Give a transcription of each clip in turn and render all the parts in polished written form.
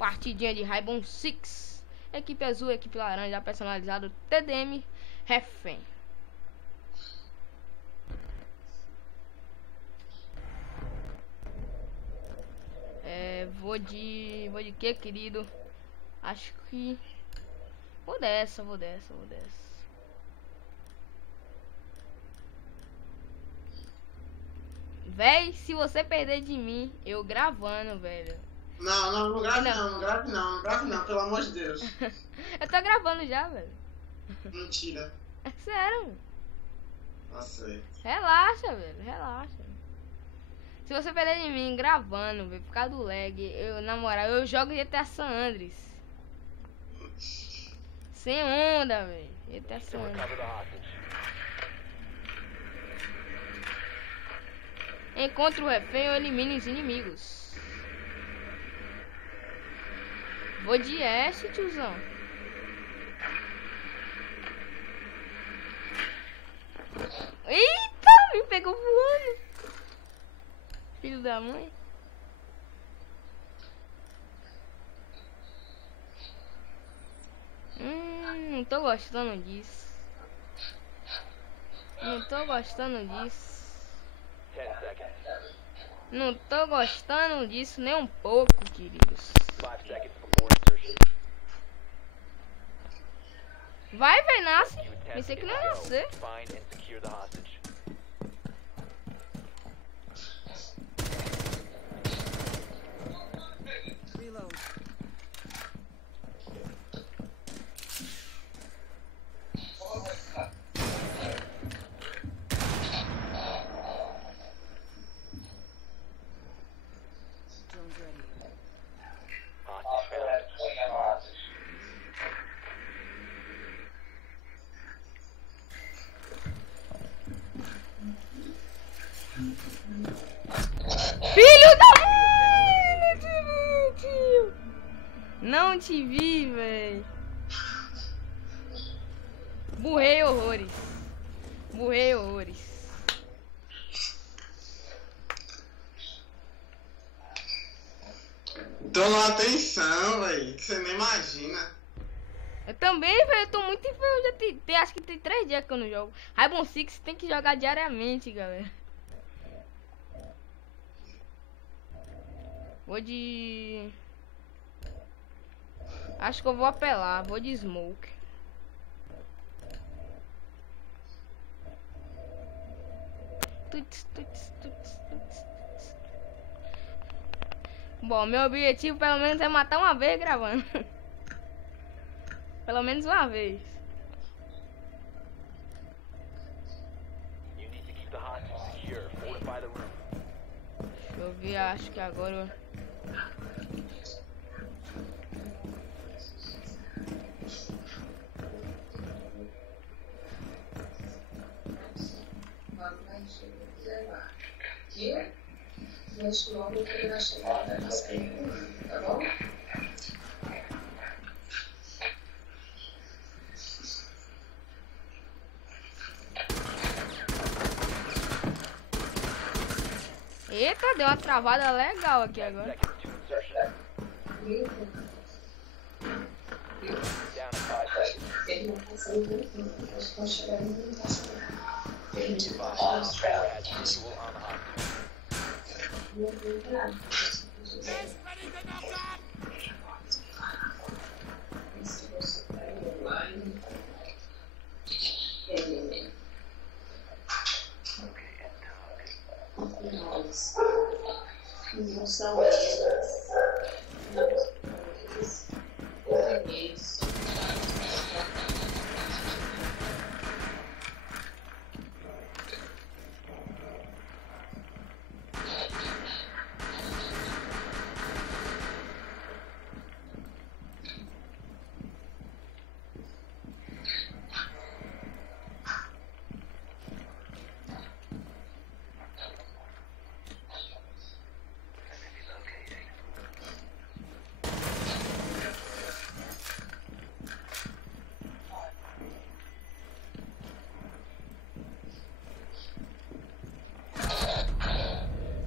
Partidinha de Rainbow Six. Equipe azul, equipe laranja, personalizado TDM, refém. Vou de que, querido? Acho que vou dessa. Véi, se você perder de mim, eu gravando, velho. Não grave não, pelo amor de Deus. Eu tô gravando já, velho. Mentira. É sério. Nossa, relaxa, velho, relaxa. Se você perder de mim gravando, velho, por causa do lag, na moral, eu jogo GTA San Andreas. Sem onda, velho. GTA San Andreas. Encontre o refém ou elimine os inimigos. Vou de Ash, tiozão. Eita, me pegou voando. Filho da mãe. Não tô gostando disso. Não tô gostando nem um pouco, queridos. Vai, vai, nasce. Pensei que não ia nascer. Filho da mãe! Não te vi, tio! Não te vi, véi! Burrei horrores! Tô numa atenção, velho, que você nem imagina. Eu também, velho, eu tô muito enfermo. Acho que tem 3 dias que eu não jogo. Rainbow Six tem que jogar diariamente, galera. Vou de... Acho que eu vou apelar. Vou de Smoke. Bom, meu objetivo pelo menos é matar uma vez gravando. Pelo menos uma vez. Deixa eu ver, acho que agora... Mas logo que ele vai chegar, vai passar aí, tá bom? Eita, deu uma travada legal aqui agora. Ele não tá saindo muito, acho que quando chegar ele não tá saindo. Não são elas.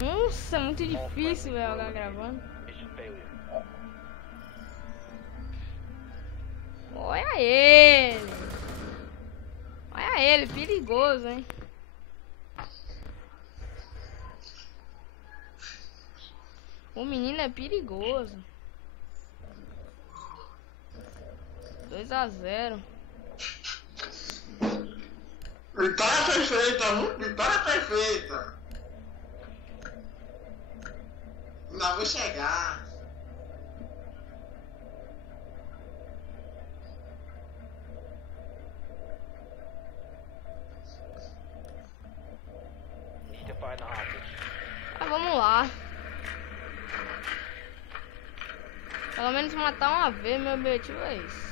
Nossa, é muito difícil, velho, jogar gravando. ele. Olha ele, perigoso, hein? O menino é perigoso. 2-0. Vitória perfeita, vitória perfeita. Ainda vou chegar. Ah, vamos lá. Pelo menos matar uma vez, meu objetivo é esse.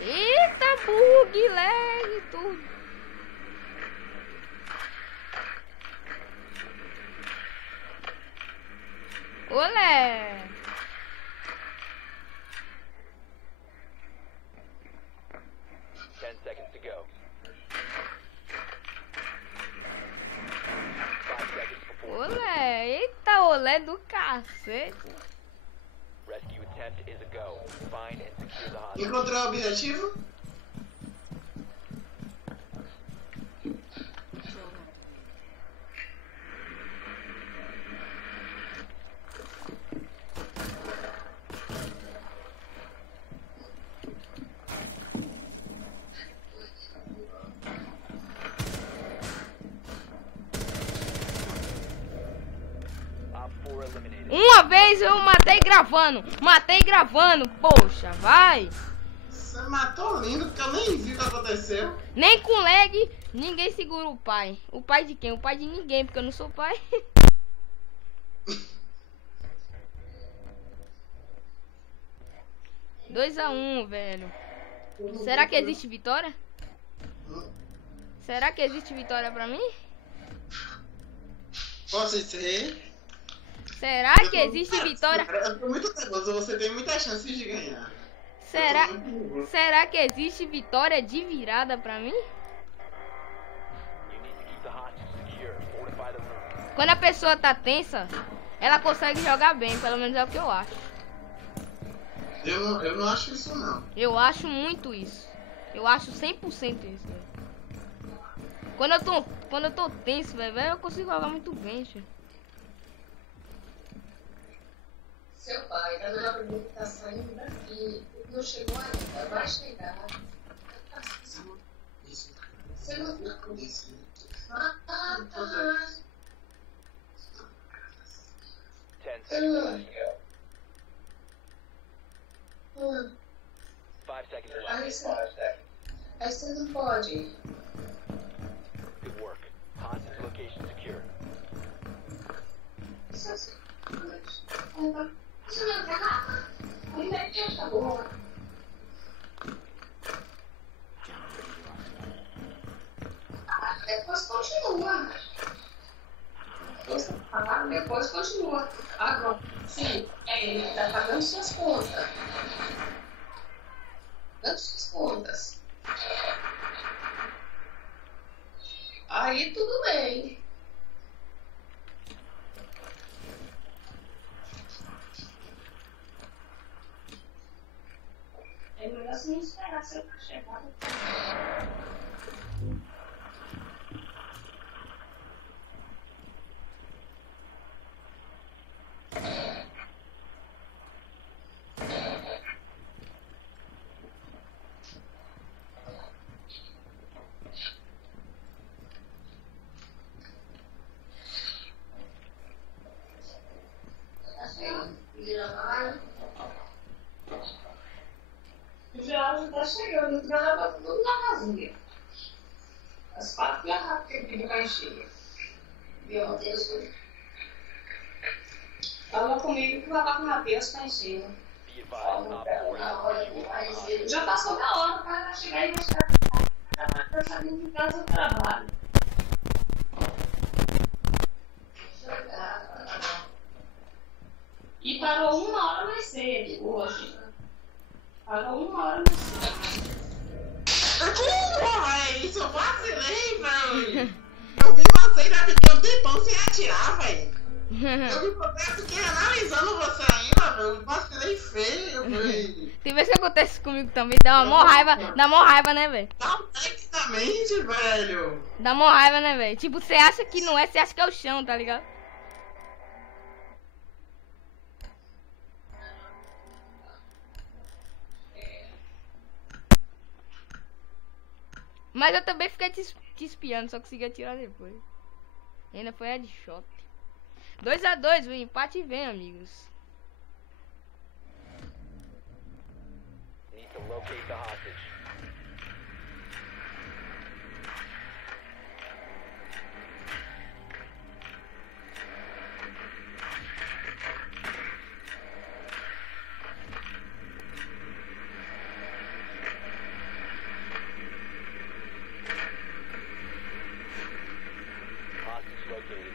Eita, bug, lag, tudo. Olé! Olé! Eita, olé do cacete! Encontrou o objetivo? Uma vez eu matei gravando, poxa, vai! Você matou lindo, porque eu nem vi o que aconteceu. Nem com lag, ninguém segura o pai. O pai de quem? O pai de ninguém, porque eu não sou pai. Dois a 1, velho. Será que existe vitória? Será que existe vitória pra mim? Pode ser. Será que existe vitória? Eu tô muito nervoso, você tem muita chance de ganhar. Será que existe vitória de virada pra mim? Quando a pessoa tá tensa, ela consegue jogar bem, pelo menos é o que eu acho. Eu não acho isso não. Eu acho muito isso. Eu acho 100% isso, velho. Quando eu tô tenso, velho, eu consigo jogar muito bem, filho. Seu pai tá dando a pergunta que tá saindo daqui. Não chegou ainda, vai chegar. Você não viu isso? Ah, tá. 10 seconds to go. 5 seconds left. 5 seconds. Aí você não pode. Good work. Hostage location secure. Depois continua. Depois continua. Agora, sim, ele tá pagando suas contas. Dando suas contas. Aí tudo bem. É melhor você não esperar seu chegar. Já tá chegando, os garrafas tudo na vazia. As 4 garrafas que ele pediu pra encher. Viu, Matheus? Fala comigo que vai lá com o Matheus pra encher. Be advised, Já passou da hora, o cara vai chegar e vai chegar. Já vai saindo de casa do trabalho. E parou 1 hora mais cedo hoje. Parou 1 hora mais cedo. Porra, é isso, eu vacilei, velho. Eu vi você você já fiquei um tempão sem atirar, velho. Eu fiquei analisando você ainda, velho. Vacilei feio, velho. Tem vezes que acontece comigo também, dá mó raiva, né, velho? Tecnicamente, velho. Dá mó raiva, né, velho? Tipo, você acha que não é, você acha que é o chão, tá ligado? Mas eu também fiquei te espiando, só consegui atirar depois. E ainda foi headshot. 2-2, o empate vem, amigos. Need to locate the hostage. Hostage located.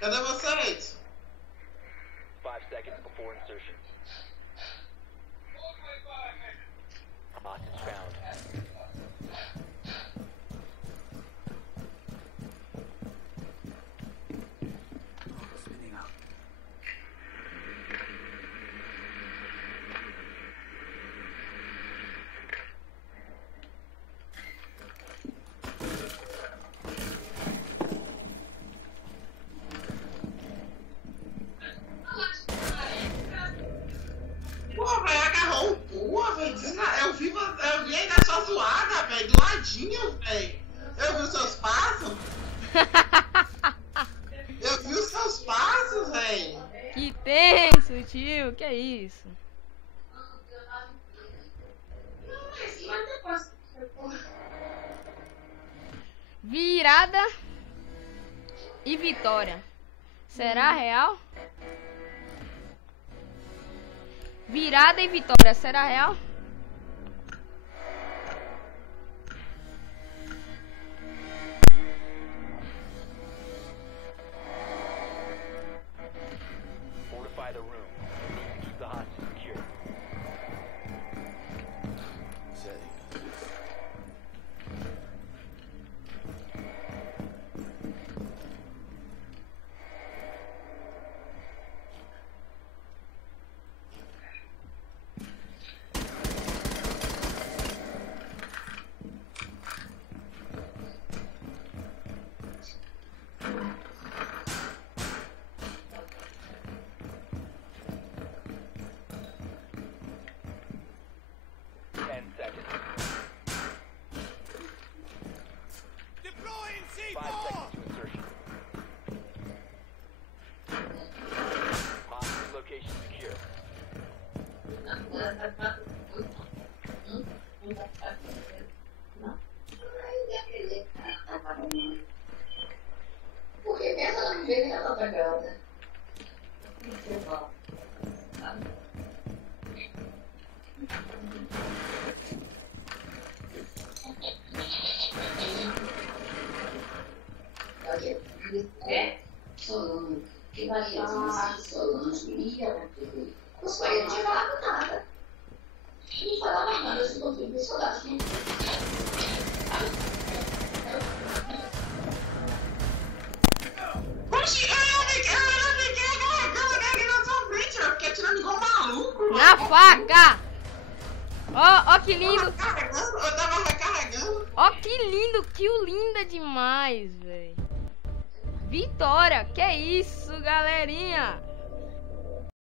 Cadê vocês? 5 seconds before insertion. Hostage found. Pô, velho, agarrou um pua, velho. Eu vi ainda sua zoada, velho, do ladinho, velho. Eu vi os seus passos. Eu vi os seus passos, velho. Que tenso, tio, que é isso? Virada e vitória. Será real? Virada e vitória, será real? Fortify the room. Need to keep the hostage secure. Deploying 5 C4! seconds to insertion. Hostage location secure. Porque nessa ela não vê nem ela tá grávida. É? Solange. Que Maria disse que Solange ia na TV. Os pais não tinham falado nada. Não falava nada, se não viu Solange. Oxi, eu fiquei agarrando aqui na sua frente, eu fiquei atirando igual um maluco. Na faca! Ó, que lindo! Eu tava recarregando. Ó, que lindo! Kill linda demais, velho! Vitória! Que isso, galerinha!